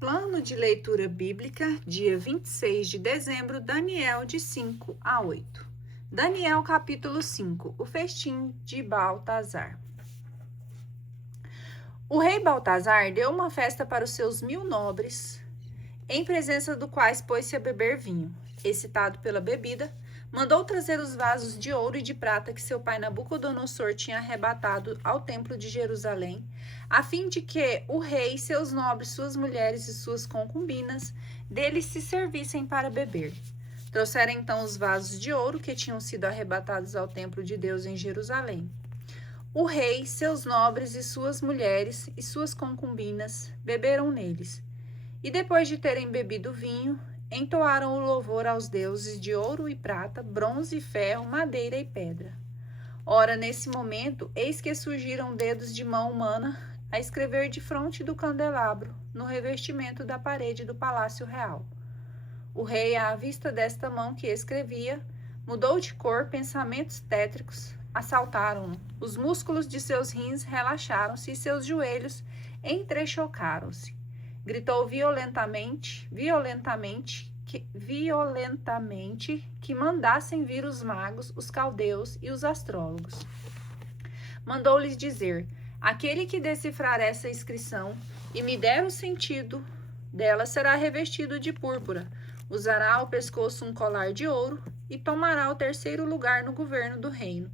Plano de leitura bíblica, dia 26 de dezembro, Daniel, de 5 a 8. Daniel, capítulo 5, o festim de Baltazar. O rei Baltazar deu uma festa para os seus 1000 nobres, em presença do quais pôs-se a beber vinho. Excitado pela bebida, mandou trazer os vasos de ouro e de prata que seu pai Nabucodonosor tinha arrebatado ao templo de Jerusalém, a fim de que o rei, seus nobres, suas mulheres e suas concubinas deles se servissem para beber. Trouxeram então os vasos de ouro que tinham sido arrebatados ao templo de Deus em Jerusalém. O rei, seus nobres e suas mulheres e suas concubinas beberam neles. E depois de terem bebido vinho, entoaram o louvor aos deuses de ouro e prata, bronze e ferro, madeira e pedra. Ora, nesse momento, eis que surgiram dedos de mão humana a escrever defronte do candelabro, no revestimento da parede do palácio real. O rei, à vista desta mão que escrevia, mudou de cor, pensamentos tétricos assaltaram-no. Os músculos de seus rins relaxaram-se e seus joelhos entrechocaram-se. Gritou violentamente que mandassem vir os magos, os caldeus e os astrólogos. Mandou-lhes dizer: aquele que decifrar essa inscrição e me der o sentido dela será revestido de púrpura, usará ao pescoço um colar de ouro e tomará o terceiro lugar no governo do reino.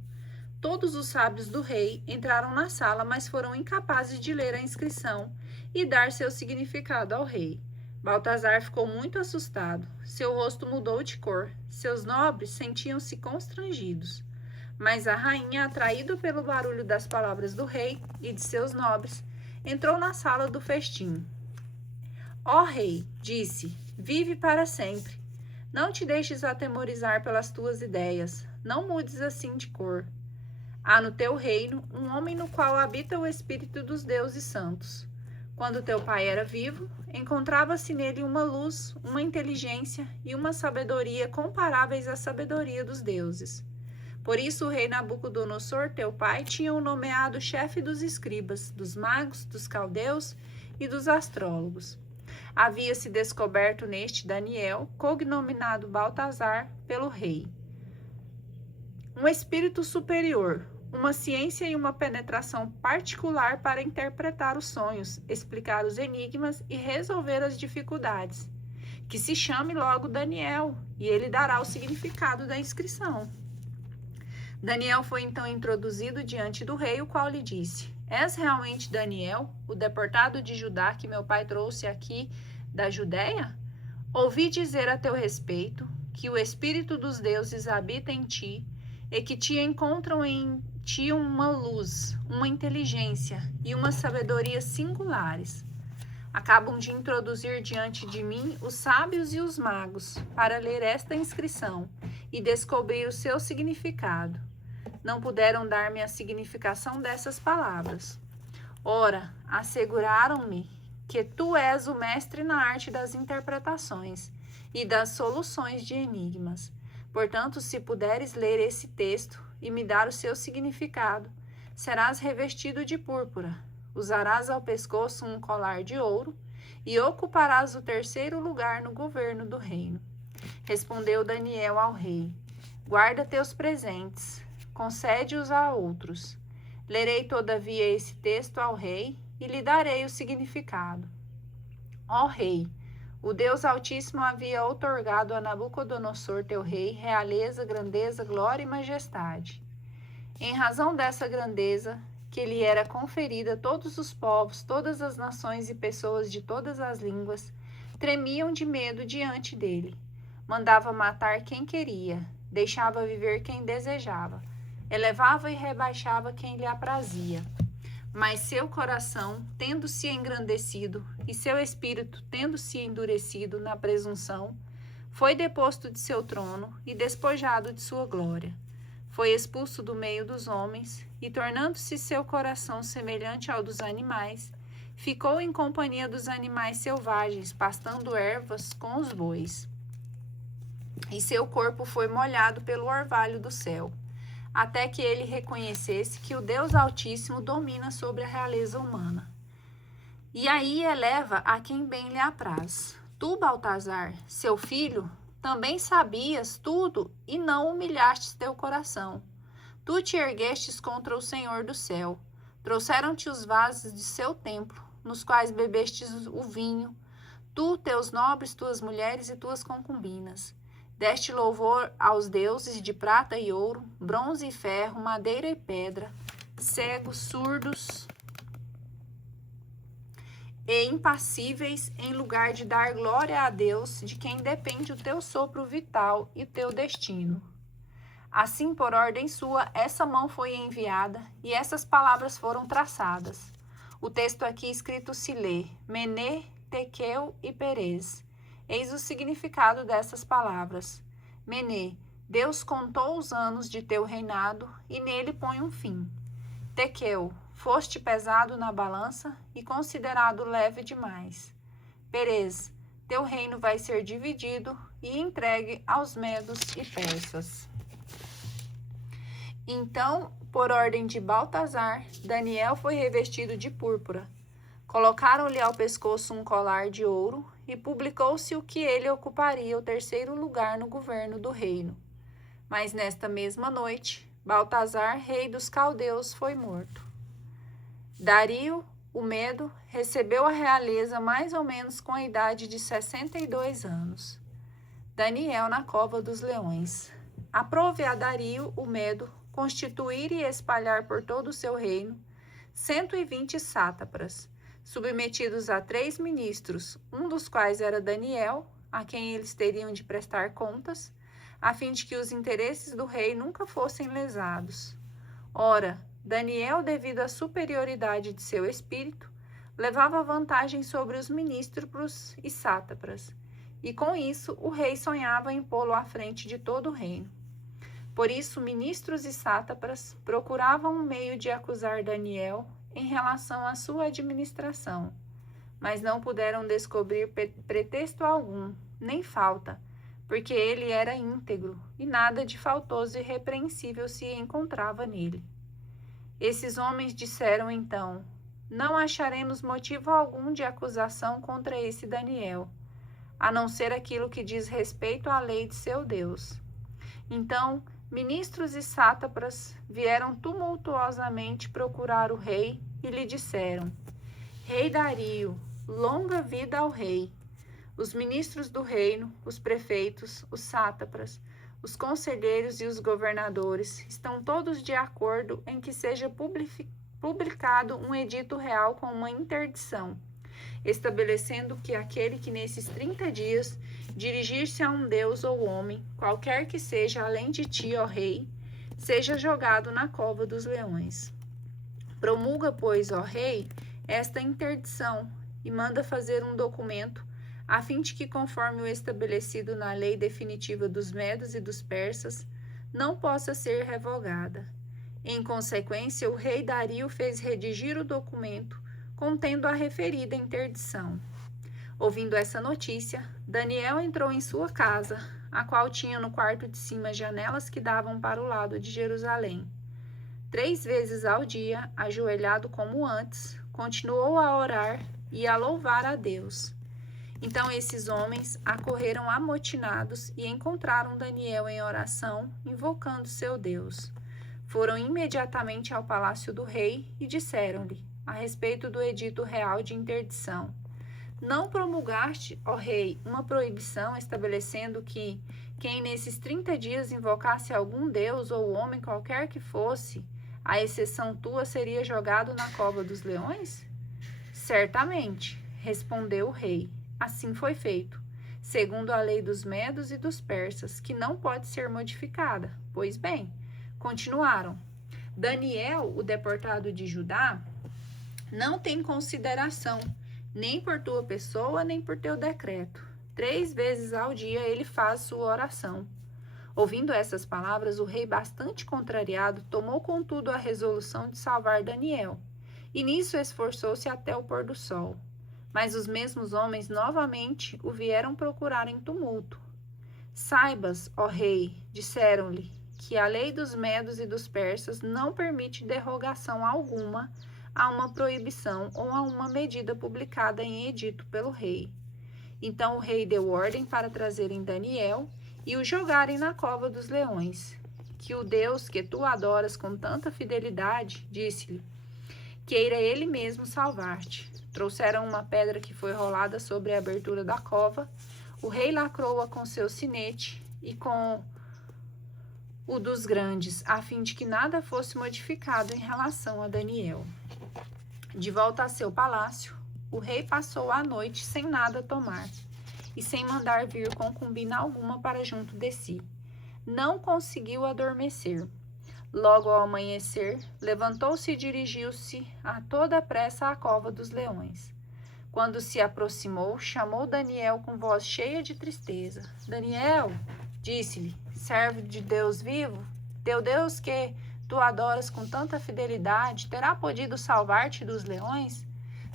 Todos os sábios do rei entraram na sala, mas foram incapazes de ler a inscrição e dar seu significado ao rei. Baltazar ficou muito assustado. Seu rosto mudou de cor. Seus nobres sentiam-se constrangidos. Mas a rainha, atraída pelo barulho das palavras do rei e de seus nobres, entrou na sala do festim. Ó rei, disse, vive para sempre. Não te deixes atemorizar pelas tuas ideias. Não mudes assim de cor. Há no teu reino um homem no qual habita o espírito dos deuses santos. Quando teu pai era vivo, encontrava-se nele uma luz, uma inteligência e uma sabedoria comparáveis à sabedoria dos deuses. Por isso o rei Nabucodonosor, teu pai, tinha o nomeado chefe dos escribas, dos magos, dos caldeus e dos astrólogos. Havia-se descoberto neste Daniel, cognominado Baltazar, pelo rei, um espírito superior, uma ciência e uma penetração particular para interpretar os sonhos, explicar os enigmas e resolver as dificuldades. Que se chame logo Daniel, e ele dará o significado da inscrição. Daniel foi então introduzido diante do rei, o qual lhe disse: És realmente Daniel, o deportado de Judá que meu pai trouxe aqui da Judéia? Ouvi dizer a teu respeito que o espírito dos deuses habita em ti e que te encontram em ti uma luz, uma inteligência e uma sabedoria singulares. Acabam de introduzir diante de mim os sábios e os magos para ler esta inscrição e descobrir o seu significado. Não puderam dar-me a significação dessas palavras. Ora, asseguraram-me que tu és o mestre na arte das interpretações e das soluções de enigmas. Portanto, se puderes ler esse texto e me dar o seu significado, serás revestido de púrpura, usarás ao pescoço um colar de ouro e ocuparás o terceiro lugar no governo do reino. Respondeu Daniel ao rei: guarda teus presentes, concede-os a outros. Lerei todavia esse texto ao rei e lhe darei o significado. Ó rei, o Deus Altíssimo havia outorgado a Nabucodonosor, teu rei, realeza, grandeza, glória e majestade. Em razão dessa grandeza, que lhe era conferida, todos os povos, todas as nações e pessoas de todas as línguas tremiam de medo diante dele. Mandava matar quem queria, deixava viver quem desejava, elevava e rebaixava quem lhe aprazia. Mas seu coração, tendo-se engrandecido, e seu espírito, tendo-se endurecido na presunção, foi deposto de seu trono e despojado de sua glória. Foi expulso do meio dos homens, e tornando-se seu coração semelhante ao dos animais, ficou em companhia dos animais selvagens, pastando ervas com os bois. E seu corpo foi molhado pelo orvalho do céu, até que ele reconhecesse que o Deus Altíssimo domina sobre a realeza humana. e aí eleva a quem bem lhe apraz. Tu, Baltazar, seu filho, também sabias tudo e não humilhastes teu coração. Tu te erguestes contra o Senhor do céu. Trouxeram-te os vasos de seu templo, nos quais bebestes o vinho, tu, teus nobres, tuas mulheres e tuas concubinas. Deste louvor aos deuses de prata e ouro, bronze e ferro, madeira e pedra, cegos, surdos e impassíveis, em lugar de dar glória a Deus, de quem depende o teu sopro vital e o teu destino. Assim, por ordem sua, essa mão foi enviada e essas palavras foram traçadas. O texto aqui escrito se lê: Mené, Tequeu e Perez. Eis o significado dessas palavras. Mené, Deus contou os anos de teu reinado e nele põe um fim. Tequeu, foste pesado na balança e considerado leve demais. Perez, teu reino vai ser dividido e entregue aos medos e persas. Então, por ordem de Baltazar, Daniel foi revestido de púrpura. Colocaram-lhe ao pescoço um colar de ouro e publicou-se o que ele ocuparia o terceiro lugar no governo do reino. Mas nesta mesma noite, Baltazar, rei dos caldeus, foi morto. Dario, o Medo, recebeu a realeza mais ou menos com a idade de 62 anos. Daniel na cova dos leões. Aprove a Dario, o Medo, constituir e espalhar por todo o seu reino 120 sátrapas, submetidos a 3 ministros, um dos quais era Daniel, a quem eles teriam de prestar contas, a fim de que os interesses do rei nunca fossem lesados. Ora, Daniel, devido à superioridade de seu espírito, levava vantagem sobre os ministros e sátrapas, e com isso o rei sonhava em pô-lo à frente de todo o reino. Por isso, ministros e sátrapas procuravam um meio de acusar Daniel em relação à sua administração, mas não puderam descobrir pretexto algum, nem falta, porque ele era íntegro e nada de faltoso e repreensível se encontrava nele. Esses homens disseram então: não acharemos motivo algum de acusação contra esse Daniel, a não ser aquilo que diz respeito à lei de seu Deus. Então, ministros e sátrapas vieram tumultuosamente procurar o rei e lhe disseram: Rei Dario, longa vida ao rei. Os ministros do reino, os prefeitos, os sátrapas, os conselheiros e os governadores estão todos de acordo em que seja publicado um edito real com uma interdição, estabelecendo que aquele que nesses 30 dias dirigir-se a um deus ou homem, qualquer que seja além de ti, ó rei, seja jogado na cova dos leões. Promulga, pois, ó rei, esta interdição e manda fazer um documento a fim de que, conforme o estabelecido na lei definitiva dos medos e dos persas, não possa ser revogada. Em consequência, o rei Dario fez redigir o documento contendo a referida interdição. Ouvindo essa notícia, Daniel entrou em sua casa, a qual tinha no quarto de cima janelas que davam para o lado de Jerusalém. 3 vezes ao dia, ajoelhado como antes, continuou a orar e a louvar a Deus. Então esses homens acorreram amotinados e encontraram Daniel em oração, invocando seu Deus. Foram imediatamente ao palácio do rei e disseram-lhe, a respeito do edito real de interdição: não promulgaste, ó rei, uma proibição estabelecendo que quem nesses 30 dias invocasse algum deus ou homem qualquer que fosse, à exceção tua, seria jogado na cova dos leões? Certamente, respondeu o rei, assim foi feito, segundo a lei dos medos e dos persas, que não pode ser modificada. Pois bem, continuaram, Daniel, o deportado de Judá, não tem consideração, nem por tua pessoa, nem por teu decreto. 3 vezes ao dia ele faz sua oração. Ouvindo essas palavras, o rei, bastante contrariado, tomou contudo a resolução de salvar Daniel, e nisso esforçou-se até o pôr do sol. Mas os mesmos homens novamente o vieram procurar em tumulto. Saibas, ó rei, disseram-lhe, que a lei dos medos e dos persas não permite derrogação alguma a uma proibição ou a uma medida publicada em edito pelo rei. Então o rei deu ordem para trazerem Daniel e o jogarem na cova dos leões. Que o Deus que tu adoras com tanta fidelidade, disse-lhe, queira ele mesmo salvar-te. Trouxeram uma pedra que foi rolada sobre a abertura da cova. O rei lacrou-a com seu sinete e com o dos grandes, a fim de que nada fosse modificado em relação a Daniel. De volta a seu palácio, o rei passou a noite sem nada tomar e sem mandar vir concubina alguma para junto de si. Não conseguiu adormecer. Logo ao amanhecer, levantou-se e dirigiu-se a toda pressa à cova dos leões. Quando se aproximou, chamou Daniel com voz cheia de tristeza. Daniel, disse-lhe, servo de Deus vivo, teu Deus que tu adoras com tanta fidelidade, terá podido salvar-te dos leões?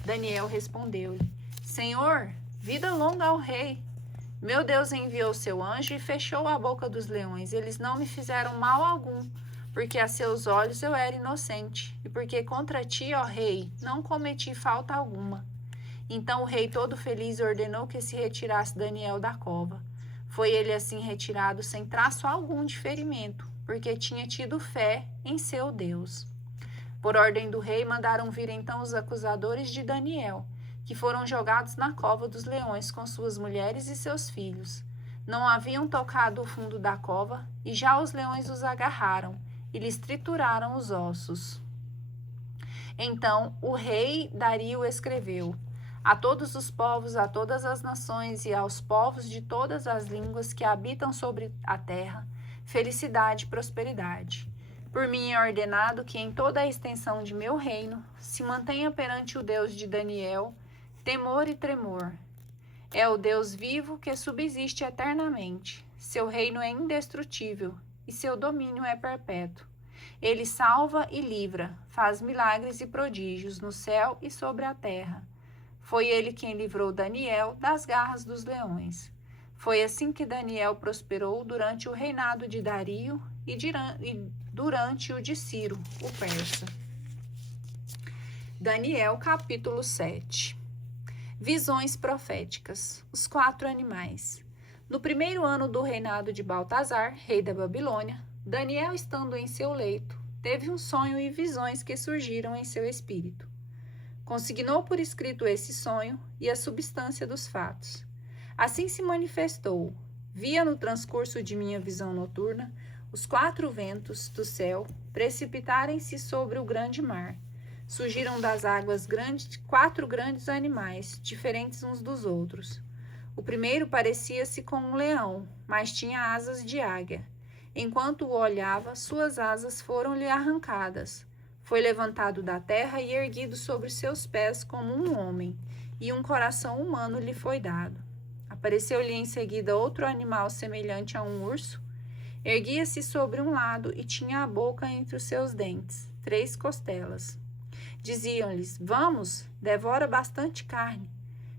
Daniel respondeu-lhe, Senhor, vida longa ao rei. Meu Deus enviou seu anjo e fechou a boca dos leões. Eles não me fizeram mal algum, porque a seus olhos eu era inocente, e porque contra ti, ó rei, não cometi falta alguma. Então o rei todo feliz ordenou que se retirasse Daniel da cova. Foi ele assim retirado sem traço algum de ferimento, porque tinha tido fé em seu Deus. Por ordem do rei, mandaram vir então os acusadores de Daniel, que foram jogados na cova dos leões com suas mulheres e seus filhos. Não haviam tocado o fundo da cova, e já os leões os agarraram e lhes trituraram os ossos. Então o rei Dario escreveu: a todos os povos, a todas as nações e aos povos de todas as línguas que habitam sobre a terra, felicidade e prosperidade. Por mim é ordenado que em toda a extensão de meu reino se mantenha perante o Deus de Daniel temor e tremor. É o Deus vivo que subsiste eternamente. Seu reino é indestrutível e seu domínio é perpétuo. Ele salva e livra, faz milagres e prodígios no céu e sobre a terra. Foi ele quem livrou Daniel das garras dos leões. Foi assim que Daniel prosperou durante o reinado de Dario e durante o de Ciro, o persa. Daniel, capítulo 7. Visões proféticas. Os 4 animais. No primeiro ano do reinado de Baltazar, rei da Babilônia, Daniel, estando em seu leito, teve um sonho e visões que surgiram em seu espírito. Consignou por escrito esse sonho e a substância dos fatos. Assim se manifestou. Via no transcurso de minha visão noturna os 4 ventos do céu precipitarem-se sobre o grande mar. Surgiram das águas 4 grandes animais, diferentes uns dos outros. O primeiro parecia-se com um leão, mas tinha asas de águia. Enquanto o olhava, suas asas foram-lhe arrancadas. Foi levantado da terra e erguido sobre seus pés como um homem, e um coração humano lhe foi dado. Apareceu-lhe em seguida outro animal semelhante a um urso. Erguia-se sobre um lado e tinha a boca entre os seus dentes, 3 costelas. Diziam-lhes, vamos, devora bastante carne.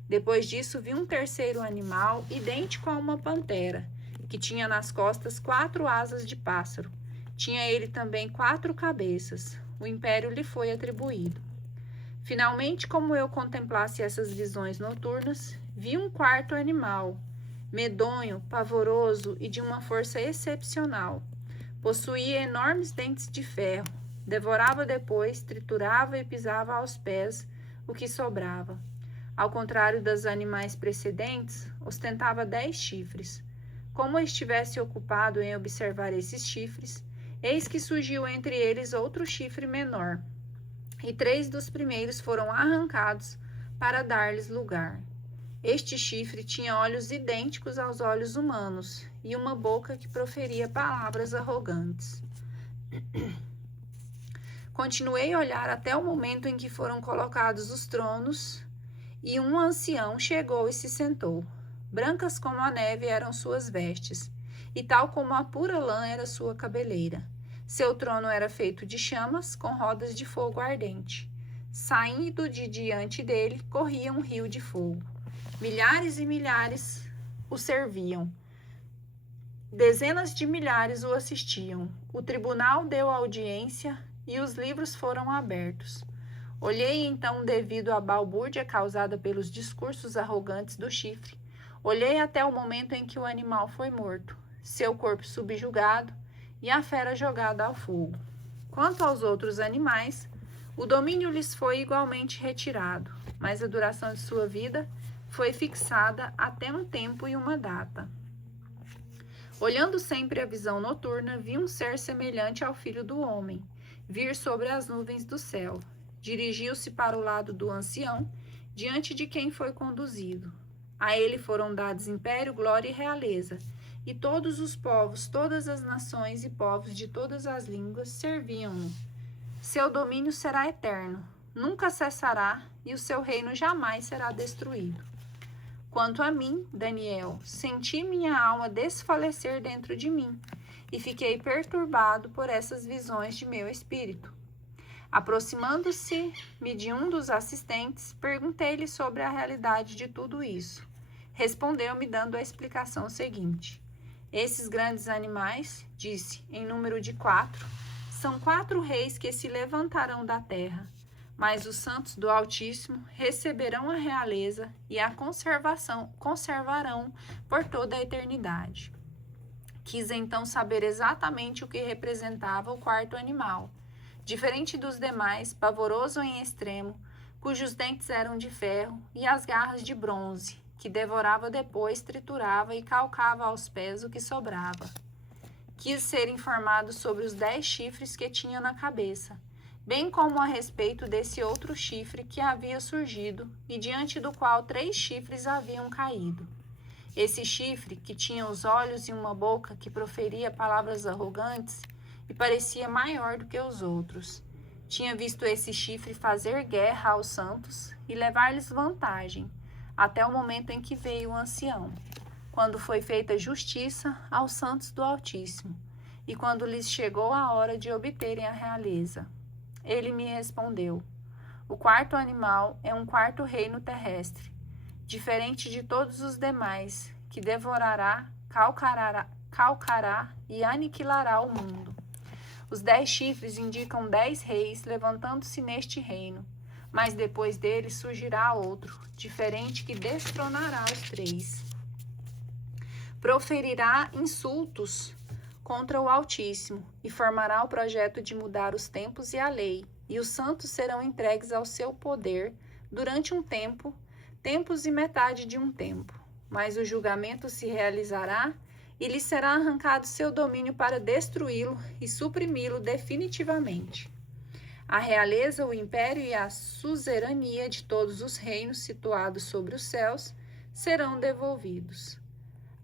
Depois disso vi um terceiro animal, idêntico a uma pantera, que tinha nas costas 4 asas de pássaro. Tinha ele também 4 cabeças. O império lhe foi atribuído. Finalmente, como eu contemplasse essas visões noturnas, vi um 4º animal, medonho, pavoroso e de uma força excepcional. Possuía enormes dentes de ferro. Devorava depois, triturava e pisava aos pés o que sobrava. Ao contrário dos animais precedentes, ostentava 10 chifres. Como eu estivesse ocupado em observar esses chifres, eis que surgiu entre eles outro chifre menor, e 3 dos primeiros foram arrancados para dar-lhes lugar. Este chifre tinha olhos idênticos aos olhos humanos e uma boca que proferia palavras arrogantes. Continuei a olhar até o momento em que foram colocados os tronos, e um ancião chegou e se sentou. Brancas como a neve eram suas vestes, e tal como a pura lã era sua cabeleira. Seu trono era feito de chamas, com rodas de fogo ardente. Saindo de diante dele, corria um rio de fogo. Milhares e milhares o serviam. Dezenas de milhares o assistiam. O tribunal deu audiência e os livros foram abertos. Olhei então devido à balbúrdia causada pelos discursos arrogantes do chifre. Olhei até o momento em que o animal foi morto, seu corpo subjugado e a fera jogada ao fogo. Quanto aos outros animais, o domínio lhes foi igualmente retirado, mas a duração de sua vida foi fixada até um tempo e uma data. Olhando sempre a visão noturna, vi um ser semelhante ao filho do homem, vir sobre as nuvens do céu. Dirigiu-se para o lado do ancião, diante de quem foi conduzido. A ele foram dados império, glória e realeza, e todos os povos, todas as nações e povos de todas as línguas serviam-no. Seu domínio será eterno, nunca cessará, e o seu reino jamais será destruído. Quanto a mim, Daniel, senti minha alma desfalecer dentro de mim, e fiquei perturbado por essas visões de meu espírito. Aproximando-se-me de um dos assistentes, perguntei-lhe sobre a realidade de tudo isso. Respondeu-me dando a explicação seguinte. Esses grandes animais, disse, em número de 4, são 4 reis que se levantarão da terra, mas os santos do Altíssimo receberão a realeza e a conservarão por toda a eternidade. Quis então saber exatamente o que representava o 4º animal, diferente dos demais, pavoroso em extremo, cujos dentes eram de ferro e as garras de bronze, que devorava depois, triturava e calcava aos pés o que sobrava. Quis ser informado sobre os 10 chifres que tinha na cabeça, bem como a respeito desse outro chifre que havia surgido e diante do qual 3 chifres haviam caído. Esse chifre, que tinha os olhos e uma boca que proferia palavras arrogantes e parecia maior do que os outros. Tinha visto esse chifre fazer guerra aos santos e levar-lhes vantagem, até o momento em que veio o ancião, quando foi feita justiça aos santos do Altíssimo, e quando lhes chegou a hora de obterem a realeza. Ele me respondeu, o 4º animal é um 4º reino terrestre, diferente de todos os demais, que devorará, calcará e aniquilará o mundo. Os 10 chifres indicam 10 reis levantando-se neste reino, mas depois deles surgirá outro, diferente, que destronará os 3. Proferirá insultos contra o Altíssimo e formará o projeto de mudar os tempos e a lei, e os santos serão entregues ao seu poder durante um tempo, tempos e metade de um tempo. Mas o julgamento se realizará e lhe será arrancado seu domínio para destruí-lo e suprimi-lo definitivamente. A realeza, o império e a suzerania de todos os reinos situados sobre os céus serão devolvidos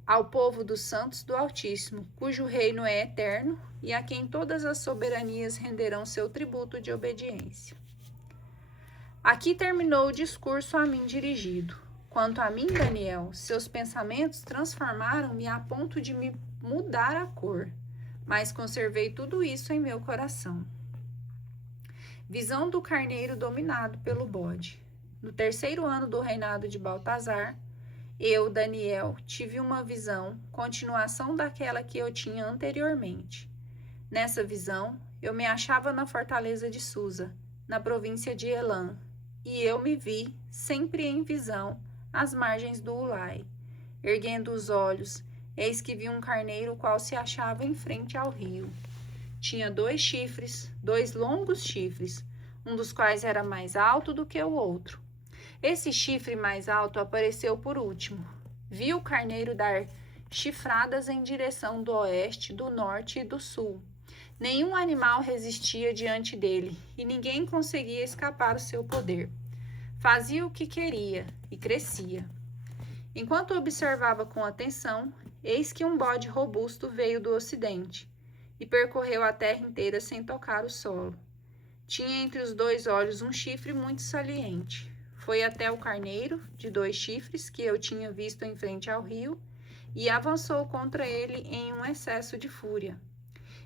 ao povo dos santos do Altíssimo, cujo reino é eterno e a quem todas as soberanias renderão seu tributo de obediência. Aqui terminou o discurso a mim dirigido. Quanto a mim, Daniel, seus pensamentos transformaram-me a ponto de me mudar a cor, mas conservei tudo isso em meu coração. Visão do carneiro dominado pelo bode. No 3º ano do reinado de Baltazar, eu, Daniel, tive uma visão, continuação daquela que eu tinha anteriormente. Nessa visão, eu me achava na fortaleza de Susa, na província de Elam, e eu me vi, sempre em visão, às margens do Ulai. Erguendo os olhos, eis que vi um carneiro qual se achava em frente ao rio. Tinha 2 chifres, 2 longos chifres, um dos quais era mais alto do que o outro. Esse chifre mais alto apareceu por último. Vi o carneiro dar chifradas em direção do oeste, do norte e do sul. Nenhum animal resistia diante dele, e ninguém conseguia escapar ao seu poder. Fazia o que queria e crescia. Enquanto observava com atenção, eis que um bode robusto veio do ocidente e percorreu a terra inteira sem tocar o solo. Tinha entre os 2 olhos um chifre muito saliente. Foi até o carneiro, de 2 chifres, que eu tinha visto em frente ao rio, e avançou contra ele em um excesso de fúria.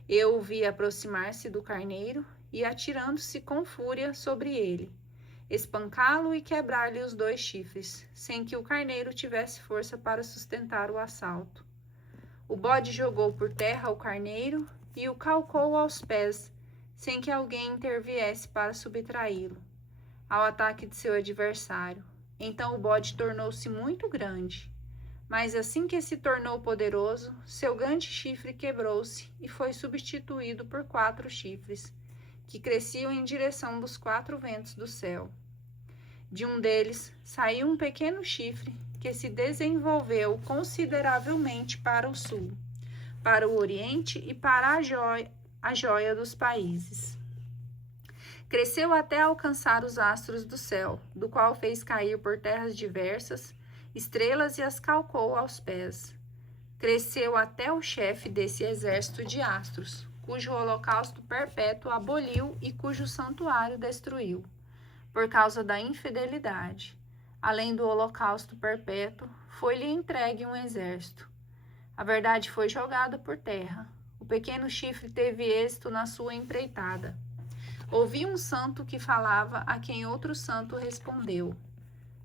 Eu o vi aproximar-se do carneiro e atirando-se com fúria sobre ele, espancá-lo e quebrar-lhe os 2 chifres, sem que o carneiro tivesse força para sustentar o assalto. O bode jogou por terra o carneiro e o calcou aos pés, sem que alguém interviesse para subtraí-lo. ao ataque de seu adversário. Então o bode tornou-se muito grande. Mas assim que se tornou poderoso, seu grande chifre quebrou-se e foi substituído por 4 chifres, que cresciam em direção dos 4 ventos do céu. De um deles saiu um pequeno chifre que se desenvolveu consideravelmente para o sul, para o oriente e para a joia dos países. Cresceu até alcançar os astros do céu, do qual fez cair por terras diversas estrelas e as calcou aos pés. Cresceu até o chefe desse exército de astros, cujo holocausto perpétuo aboliu e cujo santuário destruiu, por causa da infidelidade. Além do holocausto perpétuo, foi-lhe entregue um exército. A verdade foi jogada por terra. O pequeno chifre teve êxito na sua empreitada. Ouvi um santo que falava, a quem outro santo respondeu: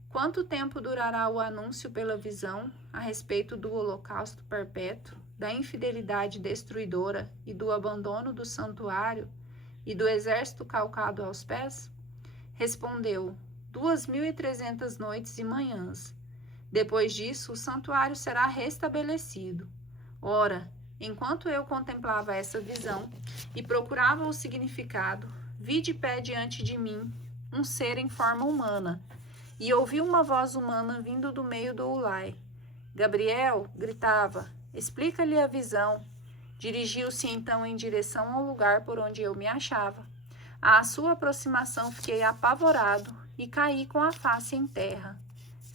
quanto tempo durará o anúncio pela visão a respeito do holocausto perpétuo, da infidelidade destruidora e do abandono do santuário e do exército calcado aos pés? Respondeu: 2.300 noites e manhãs. Depois disso, o santuário será restabelecido. Ora, enquanto eu contemplava essa visão e procurava o significado, vi de pé diante de mim um ser em forma humana, e ouvi uma voz humana vindo do meio do Ulai. Gabriel, gritava, explica-lhe a visão. Dirigiu-se então em direção ao lugar por onde eu me achava. À sua aproximação fiquei apavorado e caí com a face em terra.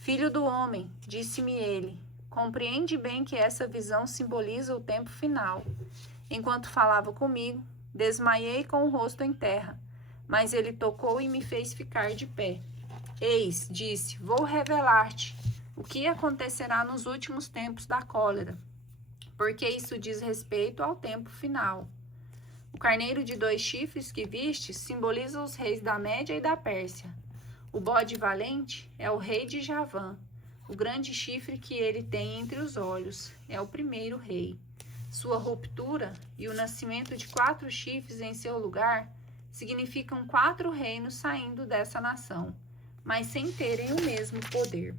Filho do homem, disse-me ele, compreende bem que essa visão simboliza o tempo final. Enquanto falava comigo, desmaiei com o rosto em terra, mas ele tocou e me fez ficar de pé. Eis, disse, vou revelar-te o que acontecerá nos últimos tempos da cólera, porque isso diz respeito ao tempo final. O carneiro de 2 chifres que viste simboliza os reis da Média e da Pérsia. O bode valente é o rei de Javã. O grande chifre que ele tem entre os olhos é o primeiro rei. Sua ruptura e o nascimento de 4 chifres em seu lugar significam 4 reinos saindo dessa nação, mas sem terem o mesmo poder.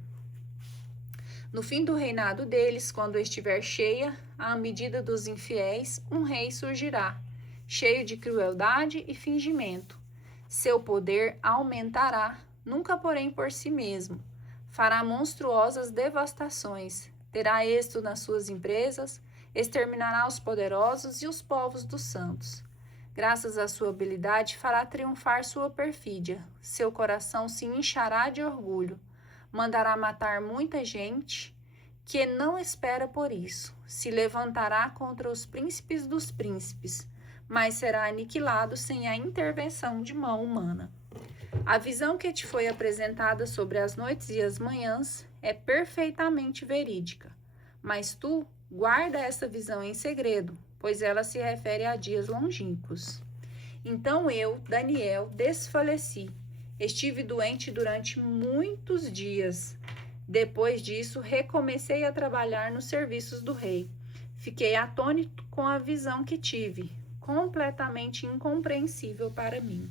No fim do reinado deles, quando estiver cheia, à medida dos infiéis, um rei surgirá, cheio de crueldade e fingimento. Seu poder aumentará, nunca porém por si mesmo. Fará monstruosas devastações, terá êxito nas suas empresas, exterminará os poderosos e os povos dos santos. Graças à sua habilidade, fará triunfar sua perfídia. Seu coração se inchará de orgulho. Mandará matar muita gente que não espera por isso. Se levantará contra os príncipes dos príncipes, mas será aniquilado sem a intervenção de mão humana. A visão que te foi apresentada sobre as noites e as manhãs é perfeitamente verídica, mas tu guarda essa visão em segredo, pois ela se refere a dias longínquos. Então eu, Daniel, desfaleci. Estive doente durante muitos dias. Depois disso, recomecei a trabalhar nos serviços do rei. Fiquei atônito com a visão que tive, completamente incompreensível para mim.